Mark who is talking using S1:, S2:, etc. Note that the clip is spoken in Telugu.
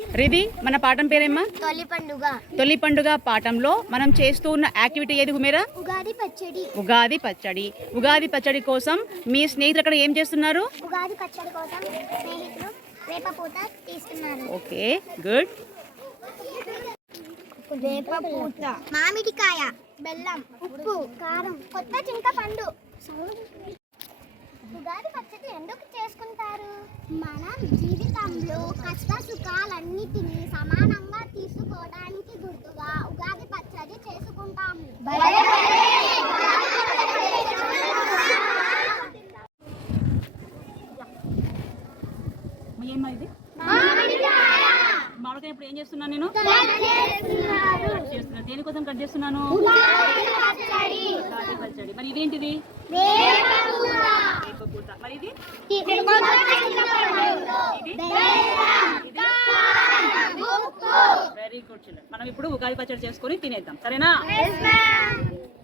S1: రిది మన పాఠం పేరేమ్మా?
S2: తొలి పండుగ.
S1: తొలి పండుగ పాఠంలో మనం చేస్తూ ఉన్న యాక్టివిటీ ఏది హుమేరా?
S2: ఉగాది పచ్చడి.
S1: ఉగాది పచ్చడి. ఉగాది పచ్చడి కోసం మీ స్నేహితులు అక్కడ ఏం చేస్తున్నారు?
S2: ఉగాది పచ్చడి కోసం స్నేహితులు వేపపూత తీస్తున్నారు.
S1: Okay, good.
S2: వేపపూత, మామిడికాయ, బెల్లం, ఉప్పు, కారం, కొత్త చింతపండు. ఉగాది పచ్చడి ఎందుకు చేసుకుంటారు? మనం జీవితంలో కష్ట సుఖాలన్నిటినీ సమానంగా తీసుకోవడానికి గుర్తుగా ఉగాది పచ్చడి చేసుకుంటాము.
S1: ఏమ్మా ఇది? మామిడికాయ ఇప్పుడు ఏం చేస్తున్నాను నేను? కట్ చేస్తున్నా. దేనికోసం కట్ చేస్తున్నాను? ఉగాది పచ్చడి. మరి ఇదేంటిది? వేపపూత. మరి ఇది వెరీ గుడ్ చిల్డ్రన్. మనం ఇప్పుడు ఉగాది పచ్చడి చేసుకొని తినేద్దాం, సరేనా?